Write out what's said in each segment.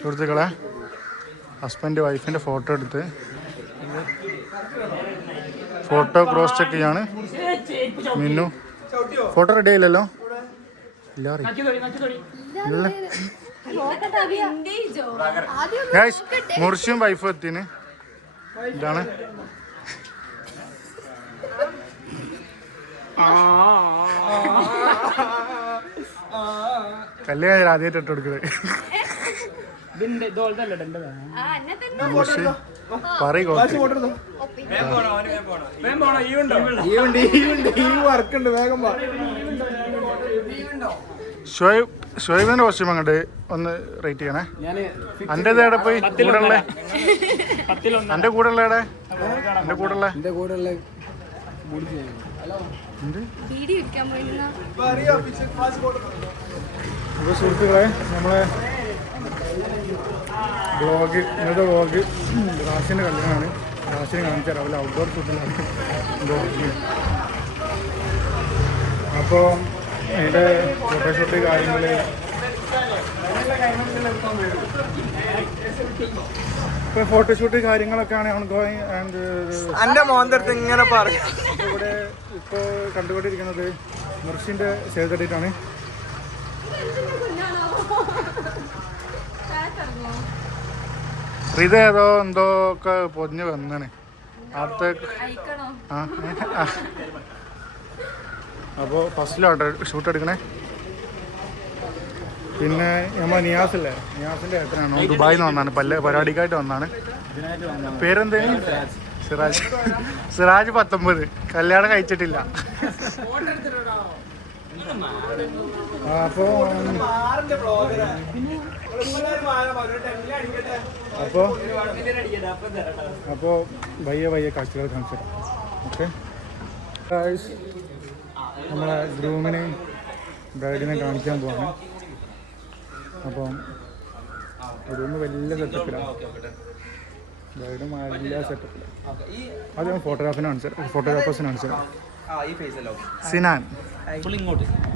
സുഹൃത്തുക്കളെ ഹസ്ബൻഡ് വൈഫിന്റെ ഫോട്ടോ എടുത്ത് ഫോട്ടോ ക്രോസ് ചെക്ക് ചെയ്യാണ്. മിന്നു ഫോട്ടോ റെഡി ആയില്ലല്ലോ? ഇല്ല ഗൈസ് മുർഷിയും വൈഫും എത്തിന്. ഇതാണ്. കല്യാണം ആദ്യമായിട്ട് ഇട്ട് കൊടുക്കുന്നത് മുർഷി പറയ് കുറച്ച് വർക്ക് ഉണ്ട്? വേഗം വാ. ഷോയബ് ഷോയബിന്റെ കോസ്റ്റ്യൂം അങ്ങോട്ട് ഒന്ന് റേറ്റ് ചെയ്യണേ. എന്റെ ഇതേടെ പോയി? കൂടെ ഉള്ളേ എന്റെ കൂടെ ഉള്ള എവിടെ? എന്റെ കൂടെ ഉള്ള എന്റെ കൂടെ ഉള്ള സുഹൃത്തുക്കളെ നമ്മളെ വ്ളോഗ് ഇന്നത്തെ വ്ളോഗ് റാഷിന്റെ കല്യാണമാണ്. റാഷിനെ കാണിച്ചാൽ രാവിലെ ഔട്ട്ഡോർ ഷൂട്ടിലാണ് വ്ളോഗ് അപ്പോൾ അതിന്റെ ഫോട്ടോഷൂട്ട് കാര്യങ്ങൾ ഇപ്പൊ ഫോട്ടോഷൂട്ട് കാര്യങ്ങളൊക്കെയാണ് ഓൺ ഗോയിങ് ആൻഡ് എന്റെ മോന്റെ അടുത്ത് ഇങ്ങനെ പറയും. ഇവിടെ ഇപ്പോൾ കണ്ടുകൊണ്ടിരിക്കുന്നത് മുർഷിന്റെ സേവ് കട്ടിട്ടാണ് ഇത് ഏതോ എന്തോ ഒക്കെ പൊതിഞ്ഞ് വന്നാണ്. അടുത്തേക്ക് അപ്പോ ആ അപ്പോൾ ഫസ്റ്റിലോട്ട് ഷൂട്ട് എടുക്കണേ. പിന്നെ നമ്മൾ നിയാസില്ലേ? നിയാസിന്റെ ഏട്ടനാണ്. ദുബായിൽ നിന്ന് വന്നാണ്. പല്ല പരിപാടിക്കായിട്ട് വന്നാണ്. പേരെന്തേ? സിറാജ്. സിറാജ് പത്തൊമ്പത്. കല്യാണം കഴിച്ചിട്ടില്ല. അപ്പോൾ അപ്പോൾ അപ്പോൾ വയ്യ വയ്യ കാഴ്ചകൾ കാണിച്ചു ഓക്കെ? നമ്മളെ ഗ്രൂമിനെ ബ്രൈഡിനെ കാണിക്കാൻ പോവാണ്. അപ്പം ഗ്രൂമ് വലിയ സെറ്റപ്പിലാണ് ബ്രൈഡും വലിയ സെറ്റപ്പിലാണ് അത് ഞാൻ ഫോട്ടോഗ്രാഫിനെ കാണിച്ചു ഫോട്ടോഗ്രാഫേഴ്സിനെ കാണിച്ചു സിനാൻ.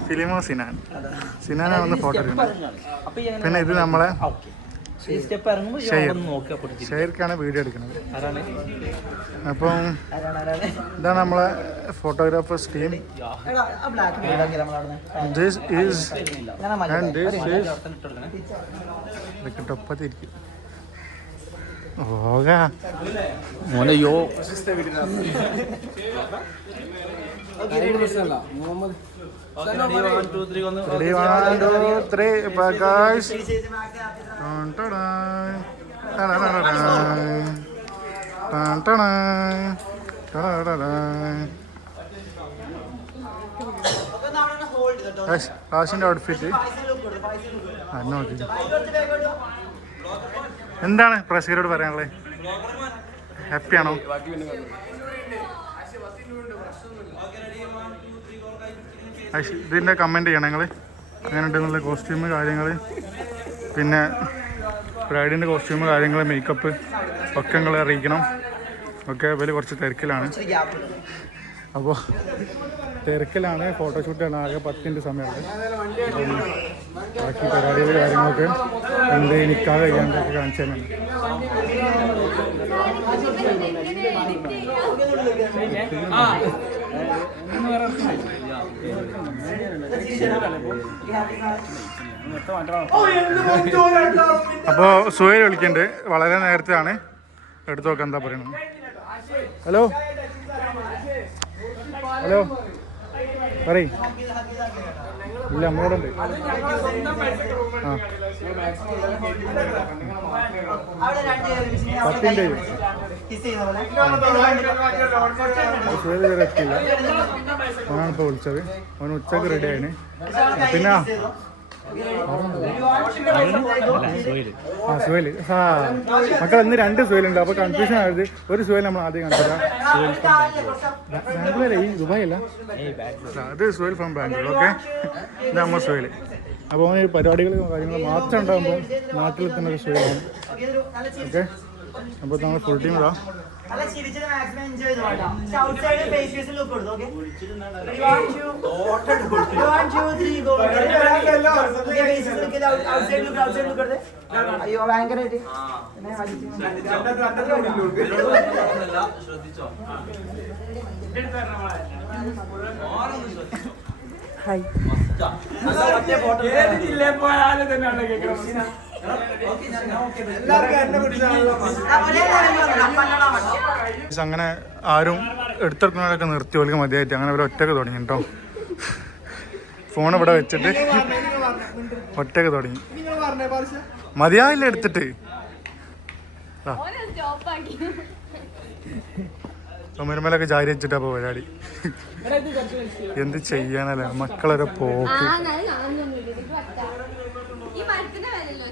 ഫിലിമോ സിനാൻ. സിനാനാണ് വന്ന് ഫോട്ടോ പിന്നെ ഇത് നമ്മളെ ഈ സ്റ്റെപ്പ് ഇറങ്ങുമ്പോൾ ഷെയർ. നോക്കുക പൊട്ടിച്ച് ഷെയർക്കാണ് വീഡിയോ എടുക്കുന്നത് അപ്പം ഇതാണ് നമ്മളെ photographers team this is and this ഇതൊക്കെ ടൊപ്പത്തിരിക്കും ഓകാ ആശിന്റെ ഔട്ട്ഫിറ്റ് എന്താണ് പ്രസീറോട് പറയാനുള്ളത്? ഹാപ്പിയാണോ ഇതിന്റെ കമന്റ് ചെയ്യണം നിങ്ങൾ അങ്ങനെ നല്ല കോസ്റ്റ്യൂം കാര്യങ്ങൾ പിന്നെ ബ്രൈഡിന്റെ കോസ്റ്റ്യൂമ് കാര്യങ്ങൾ മേക്കപ്പ് ഒക്കെ നിങ്ങൾ അറിയിക്കണം. ഒക്കെ ഇവർ കുറച്ച് തിരക്കിലാണ്. അപ്പോൾ തിരക്കിലാണ്. ഫോട്ടോഷൂട്ടാണ് ആകെ പത്തിന്റെ സമയമുണ്ട് ബാക്കി പരിപാടികൾ കാര്യങ്ങളൊക്കെ എന്ത് നിൽക്കാതെ കഴിയാണ്ടൊക്കെ കാണിച്ചു തന്നെയാണ് അപ്പോൾ സുഹേൽ വിളിക്കുന്നുണ്ട് വളരെ നേരത്തെയാണ്. എടുത്തു നോക്കാൻ എന്താ പറയണത്? ഹലോ? ഹലോ? പറയ്. ഇല്ല നമ്മളോടുണ്ട്. ആ. സുഹേൽ വിളിച്ചത് അവൻ ഉച്ചയ്ക്ക് റെഡി ആയിന് പിന്നെ ആ ആ മക്കൾ ഇന്ന് രണ്ട് സുഹേലുണ്ട് അപ്പോൾ കൺഫ്യൂഷൻ ആയത് ഒരു സുഹേൽ നമ്മൾ ആദ്യം കണ്ടില്ല ബാംഗ്ലൂർ ഈ ദുബായ് അല്ല അത് സുഹേൽ ഫ്രം ബാംഗ്ലൂർ ഓക്കെ അമ്മ സുഹേൽ അപ്പോൾ അവന് പരിപാടികളും കാര്യങ്ങളും മാത്രം ഉണ്ടാകുമ്പോൾ നാട്ടിലെത്തുന്ന ഒരു സുഹേലാണ് ഓക്കെ അപ്പോൾ നമ്മൾ ഫുൾ ടീം ഇടാം. മാക്സിമം എൻജോയ് ചെയ്തു? കേട്ടോ തന്നെയാണ് ഫേസ് അങ്ങനെ ആരും എടുത്തെടുക്കുന്നവരൊക്കെ നിർത്തി ഒലിക്ക് മതിയായിട്ട്. അങ്ങനെ അവർ ഒറ്റയ്ക്ക് തുടങ്ങി കേട്ടോ ഫോൺ ഇവിടെ വെച്ചിട്ട് ഒറ്റയ്ക്ക് തുടങ്ങി. മതിയായില്ല എടുത്തിട്ട്. ഓനെ ജാരി വെച്ചിട്ടാ പോരാടി എന്ത് ചെയ്യാനല്ലേ? മക്കളൊരു പോക്ക് നല്ല കാണുന്നൊന്നുമില്ല ഇത് പറ്റാ ഈ മരത്തിന്റെ വിലല്ലോ ഞാനില്ല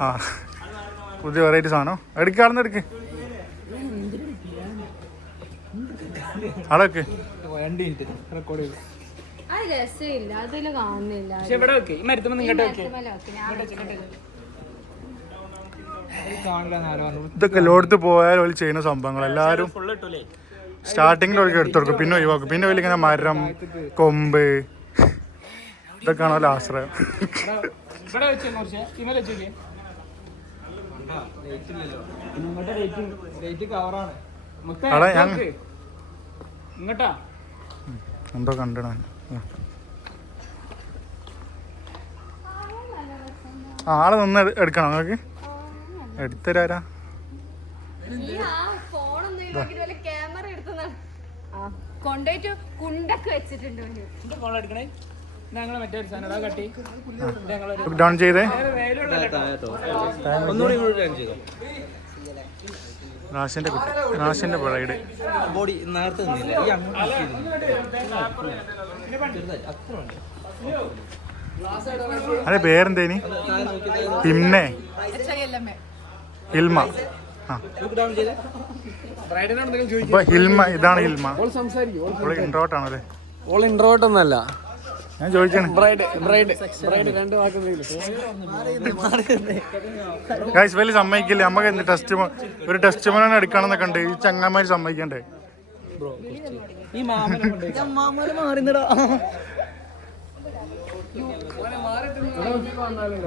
ആ പുതിയ വെറൈറ്റി സാധനം. എടുക്കാണെന്ന് എടുക്ക്. അടക്ക് രണ്ട് മിനിറ്റ് റെക്കോർഡ് ചെയ്തു. അത് രസമില്ല. അതിൽ കാണുന്നില്ല. ഇവിടെ നിങ്ങട്ട് വെക്ക് മരത്തുമ്മൽ വെക്ക്. ഞാൻ വെച്ചിട്ടുണ്ട്. കാണില്ല ആരോ പറഞ്ഞു ഇതൊക്കെ ലോടത്ത് പോയാൽ ഒരു ചെയ്യുന്ന സംഭവങ്ങൾ. എല്ലാവരും സ്റ്റാർട്ടിങ്ങിൽ ഒഴുകി എടുത്തു കൊടുക്കും. പിന്നെ ഒഴിവാക്കും. പിന്നെ വലിയ ഇങ്ങനെ മരം കൊമ്പ് ഇതൊക്കെയാണോ ആശ്രയം? എന്തോ കണ്ടണ ആളെ നിന്ന് എടുക്കണോ നിങ്ങൾക്ക് എടുത്തരാരാ? കൊണ്ടുപോയിട്ട് കുണ്ടൊക്കെ വെച്ചിട്ടുണ്ട് ഞങ്ങളെ സാധനം കട്ടി. ഞങ്ങളൊരു ഡൗൺ ചെയ്തേ. വേലുള്ള റാഷിന്റെ കുട്ടി. റാഷിന്റെ ബ്രൈഡ് ബോഡി നേരത്തെ നിന്നില്ല. ഈ അങ്ങോട്ട് അതെ പേരെന്തേനി? പിന്നെ. ഹിൽമ. എന്തെങ്കിലും ഹിൽമ ഇതാണ് ഹിൽമ. അവൾ ഇൻട്രോട്ട് ആണല്ലേ? ഓൾ ഇൻട്രോട്ട് ഒന്നല്ല. ഞാൻ ചോദിച്ചാണ് ബ്രൈഡ് ബ്രൈഡ് ബ്രൈഡ് രണ്ട് വാക്കെന്തെങ്കിലും ഗൈസ് വലിയ സമ്മതിക്കില്ല. നമുക്ക് എന്ത് ടെസ്റ്റ് ഒരു ടെസ്റ്റ് മോനെ എടുക്കണമെന്നൊക്കെ ഉണ്ട്. ഈ ചങ്ങന്മാര് സമ്മതിക്കണ്ടേ? ഈ മാമനെ മാറിന്നടാ.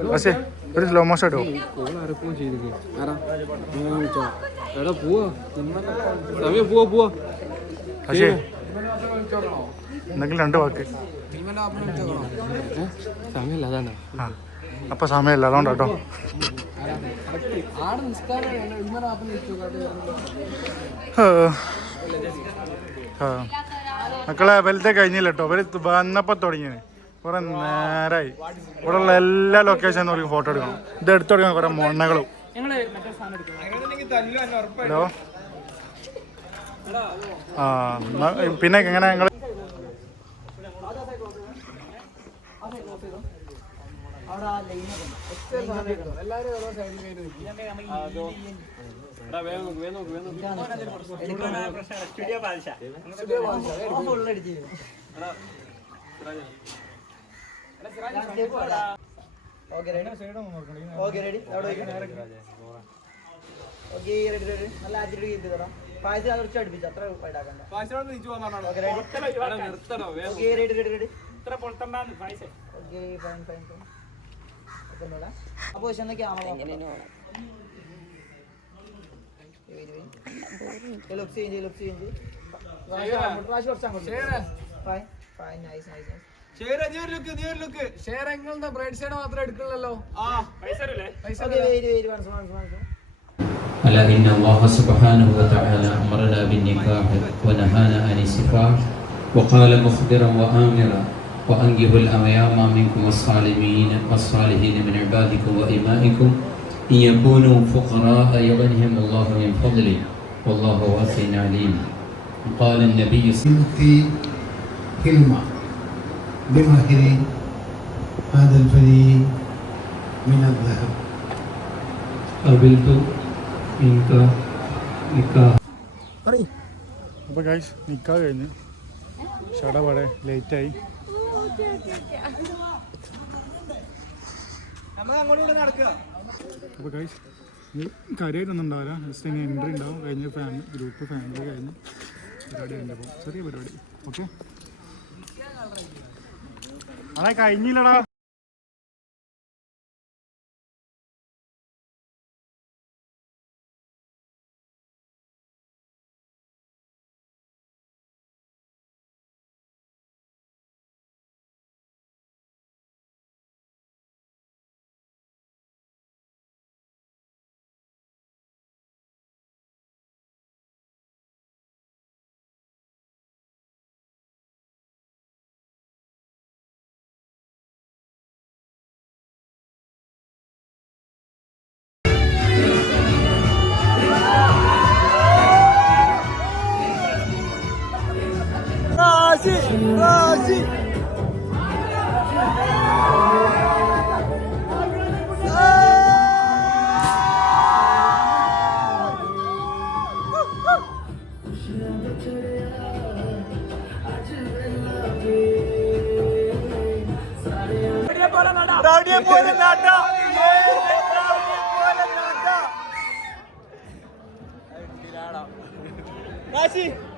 പക്ഷേ ഒരു സ്ലോ മോഷൻ പോവാ പക്ഷേ എന്തെങ്കിലും രണ്ട് വാക്ക്. സമയമല്ല അതാണ് അപ്പൊ സമയമില്ല അതുകൊണ്ട് കേട്ടോ മക്കളെ വലുതെ കഴിഞ്ഞില്ല കേട്ടോ അവർ വന്നപ്പോ തുടങ്ങിയത് കുറെ നേരായി. ഇവിടെ ഉള്ള എല്ലാ ലൊക്കേഷനും നോക്കി ഫോട്ടോ എടുക്കണം. ഇത് എടുത്തു കൊടുക്കണം കുറെ മൊണ്ണകളും. ഹലോ? ആ എന്നാ പിന്നെ എങ്ങനെ ഞങ്ങൾ സ്റ്റുഡിയോ ലൈനൊക്കെ എല്ലാരും okay ready okay ready ready നല്ല ആറ്റിറ്റ്യൂഡ് ചെയ്ത് തരാം പായസം അത് കുറച്ച് അടുപ്പിച്ച് അത്ര ഉപ്പായിട്ടാക്കണ്ട okay ready ready ready okay fine fine camera change change പ്രാവശ്യം കുറച്ച് അങ്ങോട്ട്. Fine fine nice nice nice share എങ്ങനെ ബ്രൈഡ് സൈഡ് മാത്രം എടുക്കണല്ലോ പൈസ okay wait wait once once once ألا إن الله سبحانه وتعالى أمرنا بالنكاح ونهانا عن السفاح وقال مخبرا وآمرا وأنجبوا الأيام منكم والصالحين والصالحين من عبادكم وإمائكم إن يكونوا فقراء يغنهم الله من فضله والله واسع عليم قال النبي صلى يؤتي كلمة بمهر هذا الفريق من الذهب قبلت منك نكاح അപ്പൊ ഗൈസ് നിക്കാ കഴിഞ്ഞ് ഷടപടെ ലേറ്റായി നമ്മൾ അങ്ങോട്ട് നടക്കുക അപ്പോൾ ഗൈസ് കാര്യമായിട്ടൊന്നും ഉണ്ടാവില്ല ജസ്റ്റ് ഇനി എൻട്രി ഉണ്ടാവും കഴിഞ്ഞ് ഫാമിലി ഗ്രൂപ്പ് ഫാമിലി കഴിഞ്ഞ് പരിപാടി ഉണ്ട് അപ്പോൾ ചെറിയ പരിപാടി ഓക്കെ അതാ കഴിഞ്ഞില്ലടാ. റാശി റാശി റൗഡിയെ പോലെ നാട്ട.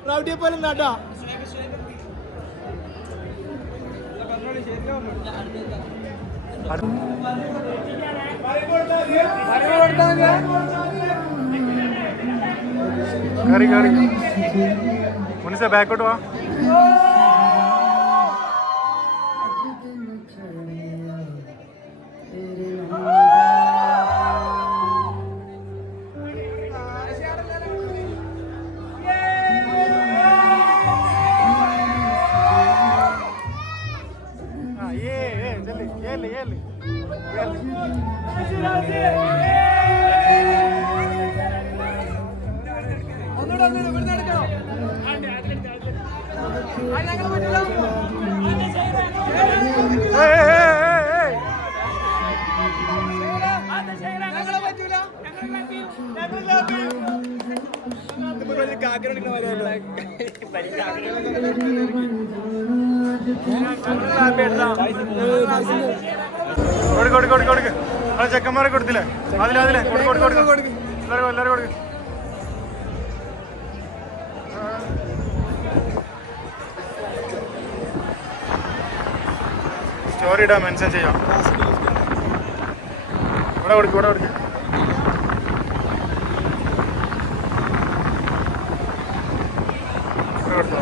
റൗഡിയെ പോലെ നാട്ടാ. കയറി കയറി മുനിസ ബാക്കോട്ട് വാ. കൊടുക്ക് കൊടുക്ക് കൊടുക്ക് കൊടുക്ക്. അത് ചെക്കന്മാരെ കൊടുത്തില്ലേ? അതിലെ അതിലെ. എല്ലാവരും സ്റ്റോറി ഇടാൻ മെൻഷൻ ചെയ്യാം. ഇവിടെ കൊടുക്കും ഇവിടെ കൊടുക്ക് ഇവിടെ കൊടുത്തോ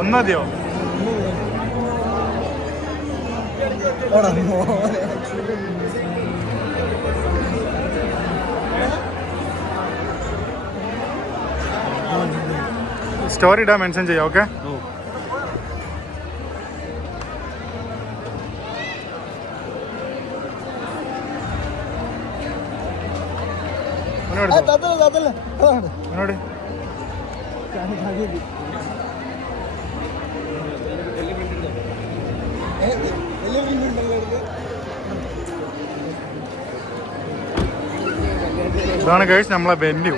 ഒന്നതിയോ? സ്റ്റോറി ഇടാൻ മെൻഷൻ ചെയ്യാം ഓക്കെ? ഇതാണ് കഴിച്ച് നമ്മളെ വെന്യൂ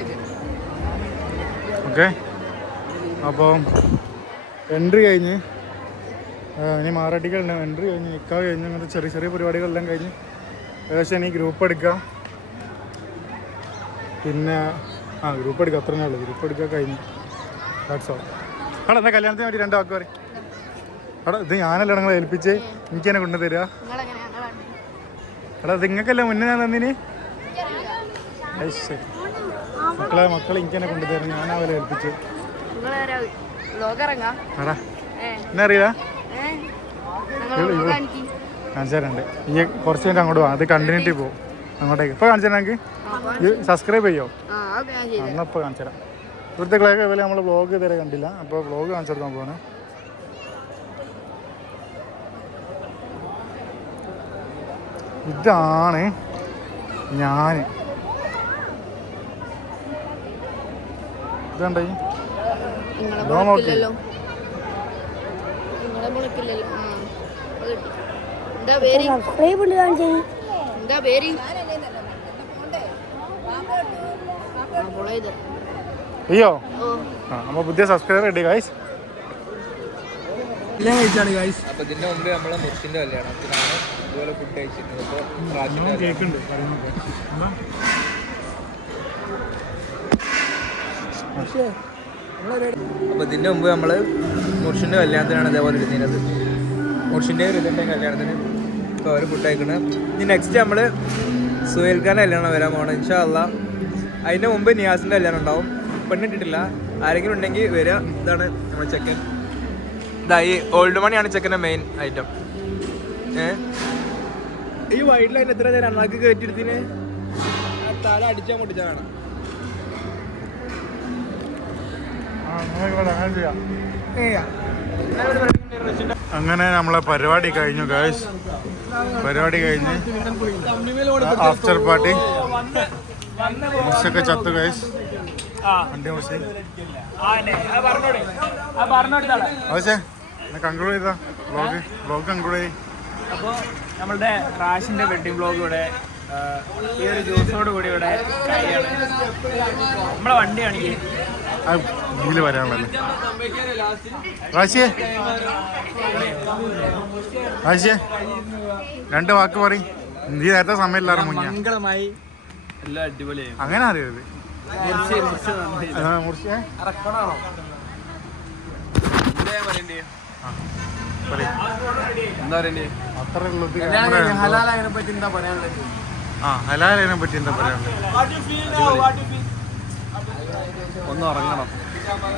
ഓക്കെ അപ്പോൾ എൻട്രി കഴിഞ്ഞ് ഇനി മാറാട്ടികളുണ്ട് എൻട്രി കഴിഞ്ഞ് നിൽക്കാൻ കഴിഞ്ഞ് അങ്ങനത്തെ ചെറിയ ചെറിയ പരിപാടികളെല്ലാം കഴിഞ്ഞ് ഏകദേശം ഇനി ഗ്രൂപ്പ് എടുക്കുക പിന്നെ ആ ഗ്രൂപ്പ് എടുക്കുക അത്രേ ഉള്ളൂ. ഗ്രൂപ്പ് എടുക്കുക കഴിഞ്ഞ്. ദാറ്റ്സ് ഓൾ അവിടെ എന്നാ കല്യാണത്തിന് വേണ്ടി രണ്ട് വാക്ക് പറയും. അവിടെ ഇത് ഞാനല്ല നിങ്ങളെ ഏൽപ്പിച്ച്? എനിക്ക് തന്നെ നിങ്ങളെങ്ങനെ ഞങ്ങളാണ് എടാ നിങ്ങൾക്കല്ലേ മുന്നേ ഞാൻ തന്നിന്. മക്കളെ മക്കൾ എനിക്ക് തന്നെ കൊണ്ടുതരും ഞാനാവലെ ഏൽപ്പിച്ച്. നിങ്ങളെ ലോകറങ്ങാ? എടാ എന്നെ അറിയില്ല കാണിച്ചു തരണ്ട് ഈ കുറച്ച് കഴിഞ്ഞിട്ട് അങ്ങോട്ട് പോകാം അത് കണ്ടിന്യൂറ്റി പോകും അങ്ങോട്ടേക്ക്. ഇപ്പോൾ കാണിച്ചു. തരാം എനിക്ക് സബ്സ്ക്രൈബ് ചെയ്യോ? ഞാൻ അന്നപ്പോൾ കാണിച്ചു തരാം സുഹൃത്തുക്കളെയൊക്കെ വില നമ്മൾ വ്ളോഗ് ഇതുവരെ കണ്ടില്ല. അപ്പോൾ വ്ളോഗ് കാണിച്ചു കൊടുക്കാൻ പോവാണ്. ഇതാണ് ഞാൻ കിട്ടി. എന്താ പേര്? അയ്യോ? ആ നമ്മൾ പുതിയ സബ്സ്ക്രൈബർ ഉണ്ട് ഗൈസ് എല്ലാം കഴിച്ചാണ് ഗൈസ് അപ്പൊ ഇതിന്റെ മുമ്പ് നമ്മളെ മുച്ചിന്റെ കല്യാണത്തിനാണ് ഇതുപോലെ ഫുഡ് കഴിച്ചിരുന്നത് അപ്പൊ കല്യാണം. കേൾക്കുന്നുണ്ട് അപ്പൊ ഇതിന്റെ മുമ്പ് നമ്മൾ മുർഷിന്റെ കല്യാണത്തിനാണ് ഇതേപോലെ ഇരുന്നിരുന്നത്. മുർഷിന്റെ റിതന്റെ കല്യാണത്തിന്. ഇപ്പൊ അവർ ഫുഡ് കഴിക്കണത് ഇനി നെക്സ്റ്റ് നമ്മൾ സുഹേൽഖാന്റെ കല്യാണം വരാൻ പോകണം ഇൻഷാ അല്ല അതിന്റെ മുമ്പ് നിയാസിന്റെ കല്യാണം ഉണ്ടാവും. പെണ്ണിട്ടിട്ടില്ല. ആരെങ്കിലും ഉണ്ടെങ്കിൽ വരിക ഇതാണ് നമ്മുടെ ചെക്കൻ. ഇതാ ഈ ഓൾഡ് മണിയാണ് ചെക്കന്റെ മെയിൻ ഐറ്റം ഏ? ഈ വൈറ്റ് ലൈൻ എത്ര നേരം അണ്ണാക്ക് കയറ്റിയെടുത്തിന് തല അടിച്ചാൽ മുട്ടിച്ചാണ് അങ്ങനെ നമ്മളെ പരിപാടി കഴിഞ്ഞു ഗായ്സ് പരിപാടി കഴിഞ്ഞ് ആഫ്റ്റർ പാർട്ടി ഉച്ചയ്ക്ക് ചത്തു ഗൈസ് കൺക്ലൂഡ് ചെയ്താ. ബ്ലോഗ് ബ്ലോഗ് കൺക്ലൂഡ് അപ്പോൾ നമ്മളുടെ റാഷിന്റെ വെഡിങ് ബ്ലോഗ് ഇവിടെ ഈ ഒരു ജ്യൂസോട് കൂടി ഇവിടെ കഴിയാണ് നമ്മളെ വണ്ടിയാണെങ്കിൽ ഇതിൽ വരാനുള്ളല്ലേ റാശിയേ റാശിയേ രണ്ട് വാക്ക് പറയും. നീ നേരത്തെ സമയമില്ലാറ് മുഞ്ഞ മംഗളമായി. എല്ലാം അടിപൊളിയായി. അങ്ങനെ അറിയരുത്. ഹലാലിനെ പറ്റി എന്താ പറയാനുള്ളത്? ഒന്ന് ഉറങ്ങണം.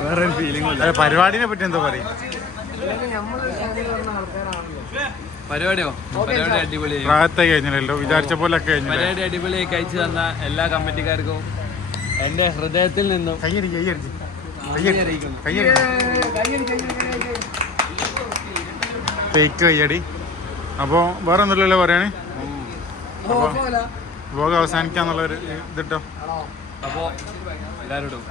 വേറെ ഫീലിംഗ് പരിപാടിനെ പറ്റി എന്താ പറയും? പരിപാടിയോ? പരിപാടി അടിപൊളി പ്രായത്തെ കഴിഞ്ഞല്ലോ വിചാരിച്ച പോലെ പരിപാടി അടിപൊളിയായി കഴിച്ചു തന്ന എല്ലാ കമ്മിറ്റിക്കാർക്കും എന്റെ ഹൃദയത്തിൽ നിന്നും കയ്യടി കയ്യടിച്ച് കയ്യടി അറിയിക്കുന്നു. കയ്യടി ഫേക്ക് കയ്യടി അപ്പോൾ വേറെ ഒന്നുമില്ലല്ലോ പറയണേ? അപ്പോൾ വ്ലോഗ് അവസാനിക്കാന്നുള്ളൊരു ഇതിട്ടോ അപ്പോൾ എല്ലാവരോടും.